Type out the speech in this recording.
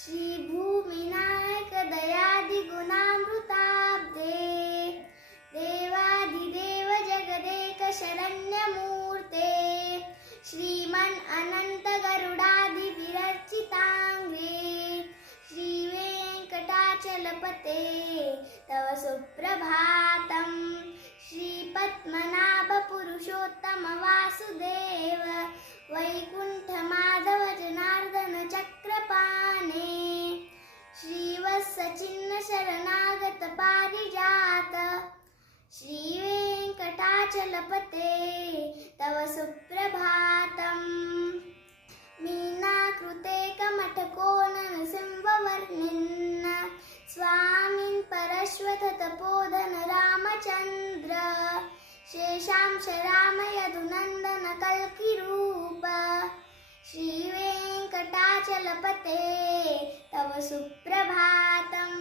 श्रीभूमिनायक दयादिगुणामृताब्धे देवादिदेव जगदेक शरण्यमूर्ते श्रीमन् अनंत गरुडादिविरचितांगे श्रीवेंकटाचलपते तव सुप्रभातम् श्रीपद्मनाभ पुरुषोत्तम वासुदेव वैकुंठ माधव जनार्दन चक्रपाणे श्रीवत्सचिन्ह शरणागत पारिजात श्रीवेंकटाचलपते तव सुप्रभातम् मीनाकृते कमठकोणन सिंहवर्णिन् स्वामिन् परश्वथ तपोधन रामचन्द्र शेषांश राम यदुनन्दन कल्किरूप श्रीवेंकटाचलपते तव सुप्रभातम्।